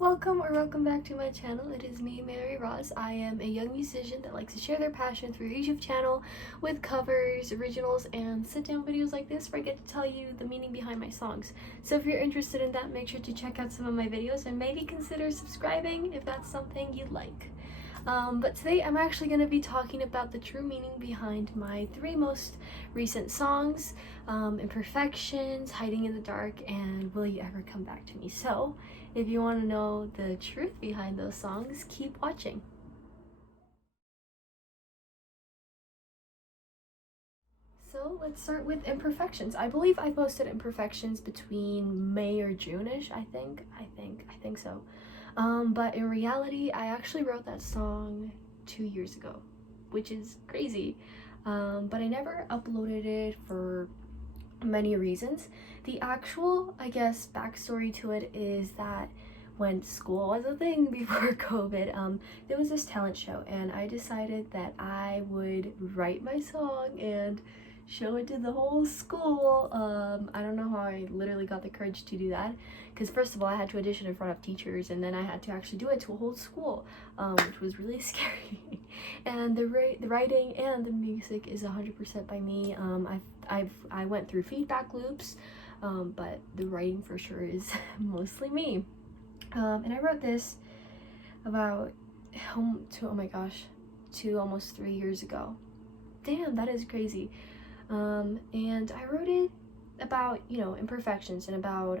Welcome back to my channel. It is me, Mary Ross. I am a young musician that likes to share their passion through a YouTube channel with covers, originals, and sit-down videos like this where I get to tell you the meaning behind my songs. So if you're interested in that, make sure to check out some of my videos and maybe consider subscribing if that's something you'd like. But today I'm actually going to be talking about the true meaning behind my three most recent songs, Imperfections, Hiding in the Dark, and Will You Ever Come Back to Me? So if you want to know the truth behind those songs, keep watching. So let's start with Imperfections. I believe I posted Imperfections between May or June-ish, I think so. But in reality, I actually wrote that song 2 years ago, which is crazy. But I never uploaded it for many reasons. The actual, I guess, backstory to it is that when school was a thing before COVID, there was this talent show, and I decided that I would write my song and show it to the whole school. I don't know how I literally got the courage to do that, because first of all I had to audition in front of teachers, and then I had to actually do it to a whole school, which was really scary. And the writing and the music is 100% by me. I went through feedback loops, but the writing for sure is mostly me. And I wrote this about oh my gosh, almost 3 years ago. Damn, that is crazy. And I wrote it about, imperfections and about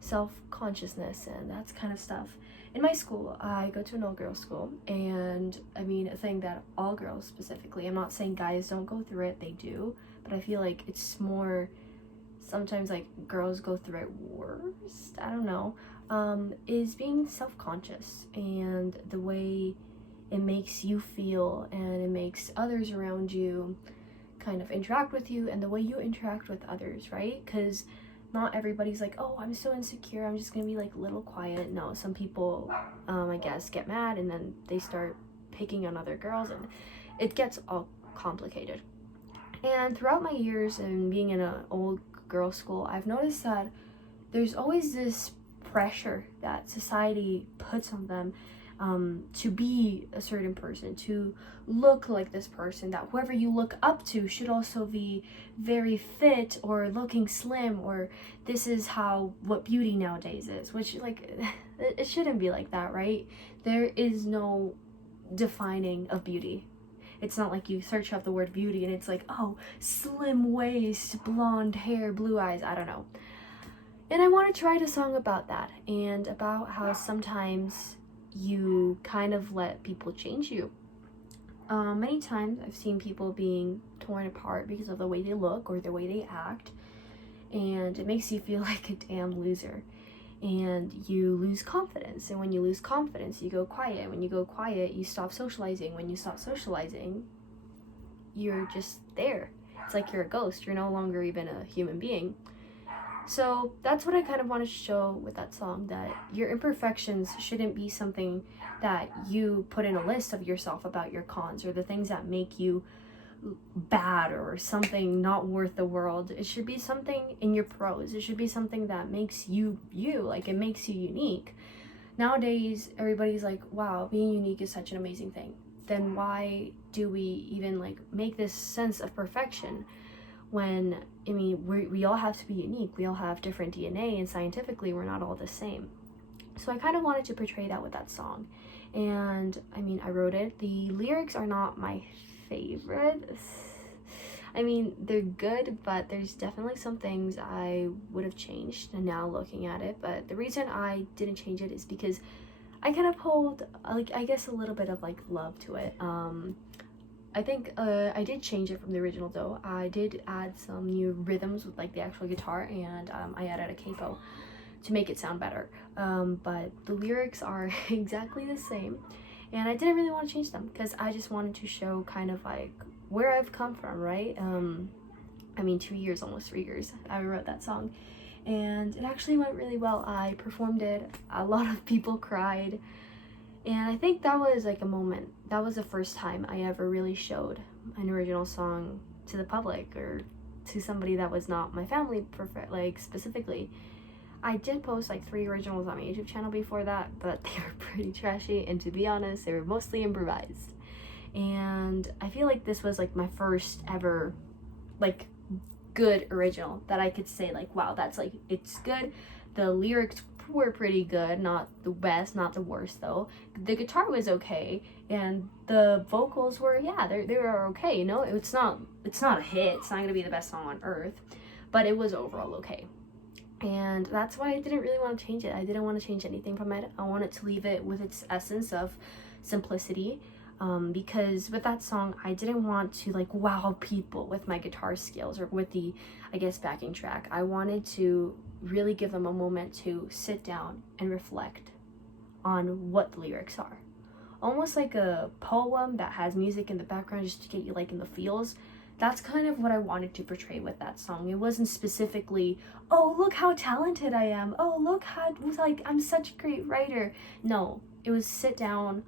self-consciousness and that kind of stuff. In my school, I go to an all-girls school, and I mean, a thing that all girls specifically, I'm not saying guys don't go through it, they do, but I feel like it's more, sometimes like girls go through it worse, I don't know, is being self-conscious and the way it makes you feel and it makes others around you kind of interact with you, and the way you interact with others, right? Because not everybody's like, oh, I'm so insecure, I'm just gonna be like a little quiet. No, some people I guess get mad and then they start picking on other girls, and it gets all complicated. And throughout my years and being in an old girls school, I've noticed that there's always this pressure that society puts on them, to be a certain person, to look like this person, that whoever you look up to should also be very fit or looking slim, or this is what beauty nowadays is, which, like, it shouldn't be like that, right? There is no defining of beauty. It's not like you search up the word beauty and it's like, oh, slim waist, blonde hair, blue eyes, I don't know. And I wanted to write a song about that, and about how sometimes you kind of let people change you. Many times I've seen people being torn apart because of the way they look or the way they act, and it makes you feel like a damn loser, and you lose confidence, and when you lose confidence you go quiet. When you go quiet, you stop socializing. When you stop socializing, you're just there. It's like you're a ghost, you're no longer even a human being. So that's what I kind of wanted to show with that song, that your imperfections shouldn't be something that you put in a list of yourself about your cons, or the things that make you bad or something not worth the world. It should be something in your pros. It should be something that makes you you, like it makes you unique. Nowadays, everybody's like, wow, being unique is such an amazing thing. Then why do we even like make this sense of perfection? When, I mean, we all have to be unique. We all have different DNA, and scientifically we're not all the same. So I kind of wanted to portray that with that song. And I mean, I wrote it. The lyrics are not my favorite. I mean, they're good, but there's definitely some things I would have changed and now looking at it. But the reason I didn't change it is because I kind of hold, like, I guess a little bit of like love to it. I think I did change it from the original though. I did add some new rhythms with like the actual guitar, and I added a capo to make it sound better. But the lyrics are exactly the same, and I didn't really want to change them because I just wanted to show kind of like where I've come from, right? I mean, 2 years, almost 3 years, I wrote that song, and it actually went really well. I performed it, a lot of people cried. And I think that was like a moment, that was the first time I ever really showed an original song to the public, or to somebody that was not my family, like specifically. I did post like 3 originals on my YouTube channel before that, but they were pretty trashy, and to be honest, they were mostly improvised. And I feel like this was like my first ever like good original that I could say like, wow, that's like, it's good. The lyrics were pretty good, not the best, not the worst though. The guitar was okay, and the vocals were, yeah, they were okay, you know. It's not a hit, it's not gonna be the best song on earth, but it was overall okay. And that's why I didn't really want to change it. I didn't want to change anything from it. I wanted to leave it with its essence of simplicity, because with that song I didn't want to like wow people with my guitar skills or with the, I guess, backing track. I wanted to really give them a moment to sit down and reflect on what the lyrics are. Almost like a poem that has music in the background just to get you like in the feels. That's kind of what I wanted to portray with that song. It wasn't specifically, oh, look how talented I am. Oh, look how, like, I'm such a great writer. No, it was sit down,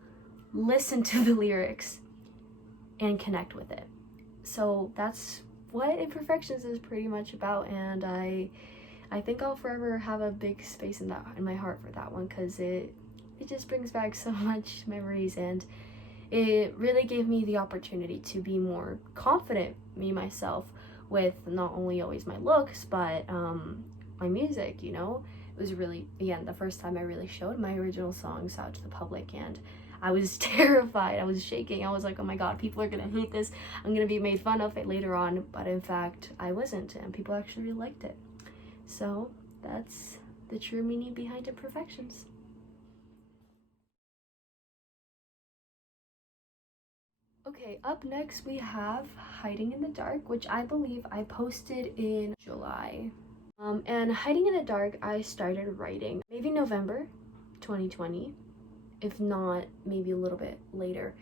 listen to the lyrics, and connect with it. So that's what Imperfections is pretty much about, and I think I'll forever have a big space in my heart for that one, because it just brings back so much memories, and it really gave me the opportunity to be more confident, me myself, with not only always my looks, but my music, you know. It was really, again, the first time I really showed my original songs out to the public, and I was terrified. I was shaking. I was like, oh my god, people are gonna hate this. I'm gonna be made fun of it later on. But in fact, I wasn't, and people actually really liked it. So that's the true meaning behind Imperfections. Okay, up next we have Hiding in the Dark, which I believe I posted in July. And Hiding in the Dark, I started writing maybe November 2020, if not maybe a little bit later.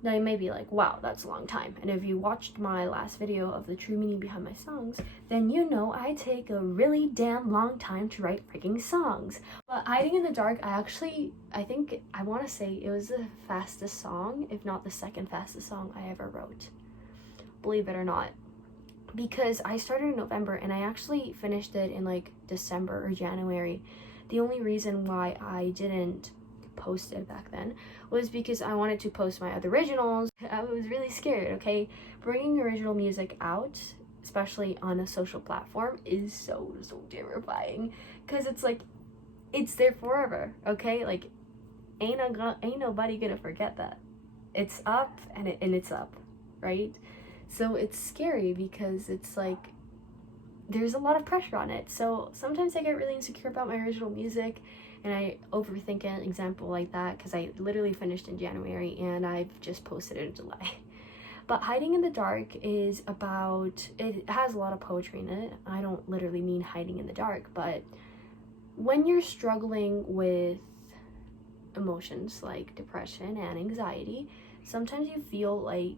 Now you may be like, wow, that's a long time. And if you watched my last video of the true meaning behind my songs, then you know I take a really damn long time to write freaking songs. But Hiding in the Dark, I want to say it was the fastest song, if not the second fastest song I ever wrote. Believe it or not. Because I started in November and I actually finished it in like December or January. The only reason why I didn't post it back then was because I wanted to post my other originals. I was really scared, okay? Bringing original music out, especially on a social platform, is so terrifying, because it's like, it's there forever, okay? Like, ain't nobody gonna forget that. It's up and it's up, right? So it's scary because it's like there's a lot of pressure on it. So sometimes I get really insecure about my original music, and I overthink an example like that, because I literally finished in January and I've just posted it in July. But Hiding in the Dark is about, it has a lot of poetry in it. I don't literally mean hiding in the dark, but when you're struggling with emotions like depression and anxiety, sometimes you feel like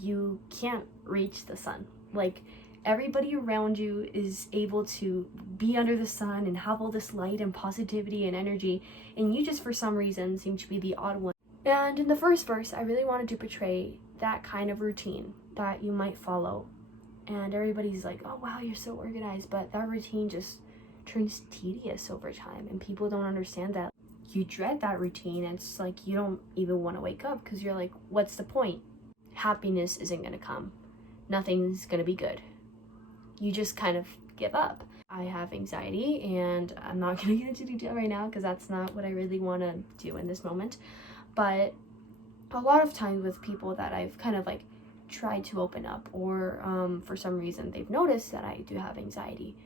you can't reach the sun. Like, everybody around you is able to be under the sun and have all this light and positivity and energy, and you just for some reason seem to be the odd one. And in the first verse, I really wanted to portray that kind of routine that you might follow, and everybody's like, oh wow, you're so organized, but that routine just turns tedious over time, and people don't understand that. You dread that routine, and it's like you don't even want to wake up, because you're like, what's the point? Happiness isn't gonna come. Nothing's gonna be good. You just kind of give up. I have anxiety, and I'm not gonna get into detail right now because that's not what I really want to do in this moment. But a lot of times with people that I've kind of like tried to open up, or for some reason they've noticed that I do have anxiety,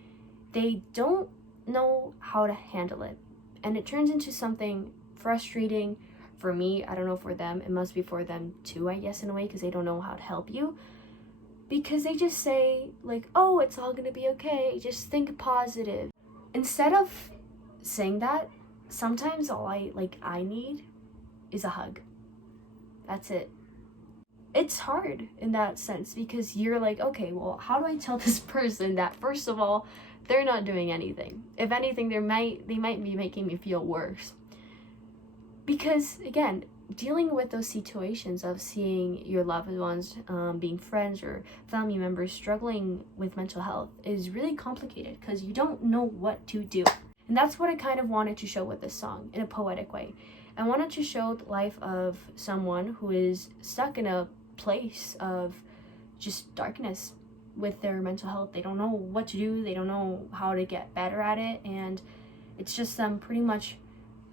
they don't know how to handle it, and it turns into something frustrating for me. I don't know, for them, it must be for them too, I guess, in a way, because they don't know how to help you. Because they just say like, oh, it's all gonna be okay, just think positive. Instead of saying that, sometimes all I need is a hug. That's it. It's hard in that sense, because you're like, okay, well, how do I tell this person that, first of all, they're not doing anything? If anything, they might be making me feel worse. Because again, dealing with those situations of seeing your loved ones, being friends or family members struggling with mental health is really complicated because you don't know what to do. And that's what I kind of wanted to show with this song in a poetic way. I wanted to show the life of someone who is stuck in a place of just darkness with their mental health. They don't know what to do, they don't know how to get better at it, and it's just them pretty much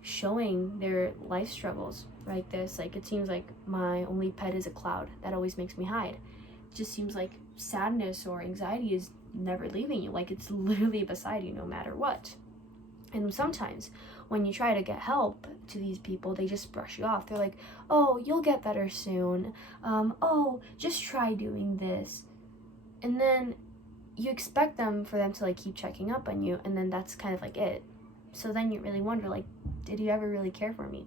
showing their life struggles like this. Like, it seems like my only pet is a cloud that always makes me hide. It just seems like sadness or anxiety is never leaving you, like it's literally beside you no matter what. And sometimes when you try to get help to these people, they just brush you off. They're like, oh, you'll get better soon, oh, just try doing this. And then you expect for them to like keep checking up on you, and then that's kind of like it. So then you really wonder, like, did you ever really care for me?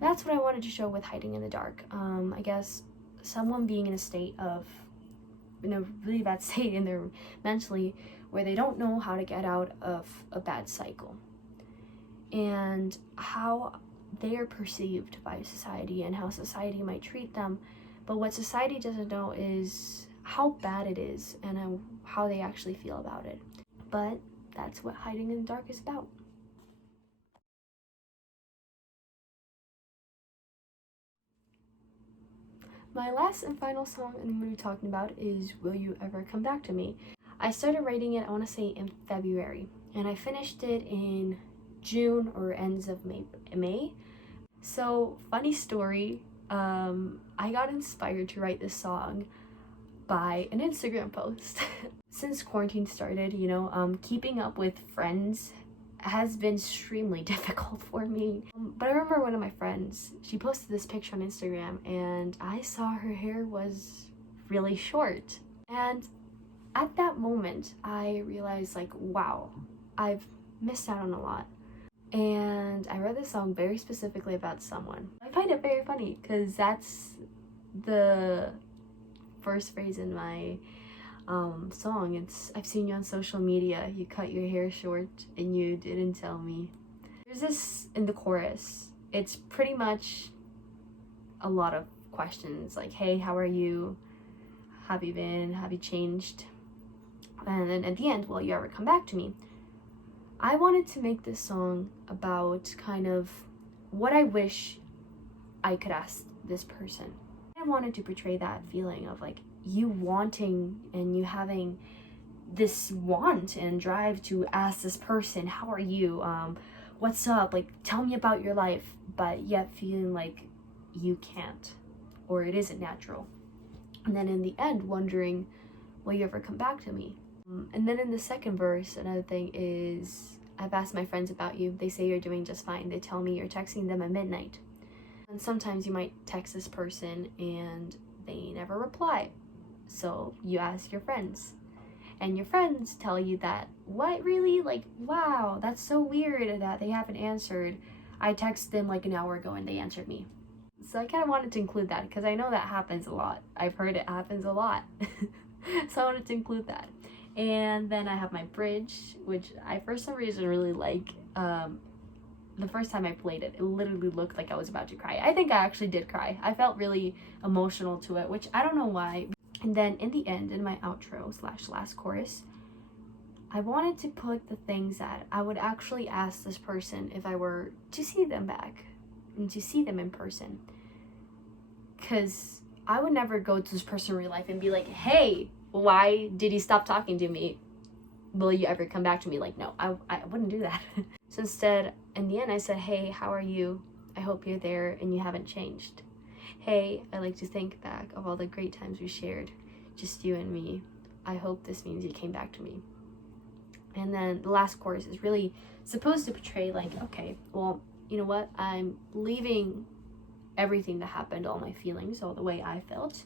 That's what I wanted to show with Hiding in the Dark. I guess someone being in a state of, in a really bad state in their mentally, where they don't know how to get out of a bad cycle, and how they are perceived by society and how society might treat them. But what society doesn't know is how bad it is and how they actually feel about it. But that's what Hiding in the Dark is about. My last and final song I'm going to be talking about is Will You Ever Come Back to Me? I started writing it, I want to say, in February, and I finished it in June or ends of May. So, funny story, I got inspired to write this song by an Instagram post. Since quarantine started, keeping up with friends has been extremely difficult for me. But I remember one of my friends, she posted this picture on Instagram, and I saw her hair was really short. And at that moment, I realized, like, wow, I've missed out on a lot. And I wrote this song very specifically about someone. I find it very funny because that's the first phrase in my song. It's, I've seen you on social media, you cut your hair short and you didn't tell me. There's this in the chorus, it's pretty much a lot of questions like, hey, how are you? Have you been? Have you changed? And then at the end, will you ever come back to me? I wanted to make this song about kind of what I wish I could ask this person. I wanted to portray that feeling of like you wanting and you having this want and drive to ask this person, how are you? What's up? Like, tell me about your life, but yet feeling like you can't or it isn't natural. And then in the end, wondering, will you ever come back to me? And then in the second verse, another thing is, I've asked my friends about you. They say you're doing just fine. They tell me you're texting them at midnight. And sometimes you might text this person and they never reply. So you ask your friends. And your friends tell you that, what, really? Like, wow, that's so weird that they haven't answered. I texted them like an hour ago and they answered me. So I kind of wanted to include that because I know that happens a lot. I've heard it happens a lot. So I wanted to include that. And then I have my bridge, which I for some reason really like. The first time I played it, it literally looked like I was about to cry. I think I actually did cry. I felt really emotional to it, which I don't know why. And then in the end, in my outro / last chorus, I wanted to put the things that I would actually ask this person if I were to see them back and to see them in person. Because I would never go to this person in real life and be like, hey, why did you stop talking to me? Will you ever come back to me? Like, no, I wouldn't do that. So instead, in the end, I said, hey, how are you? I hope you're there and you haven't changed. Hey, I like to think back of all the great times we shared, just you and me. I hope this means you came back to me. And then the last chorus is really supposed to portray like, okay, well, you know what? I'm leaving everything that happened, all my feelings, all the way I felt,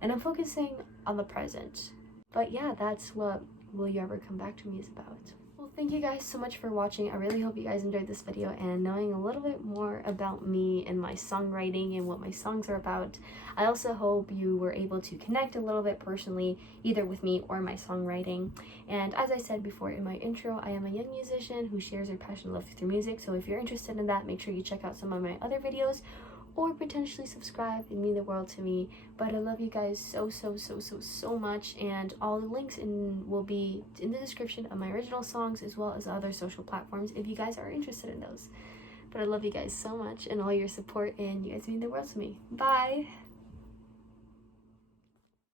and I'm focusing on the present. But yeah, that's what Will You Ever Come Back to Me is about. Well, thank you guys so much for watching. I really hope you guys enjoyed this video and knowing a little bit more about me and my songwriting and what my songs are about. I also hope you were able to connect a little bit personally, either with me or my songwriting. And as I said before in my intro, I am a young musician who shares their passion and love through music. So if you're interested in that, make sure you check out some of my other videos, or potentially subscribe. It'd mean the world to me. But I love you guys so much, and all the links will be in the description of my original songs as well as other social platforms if you guys are interested in those. But I love you guys so much and all your support, and you guys mean the world to me. Bye!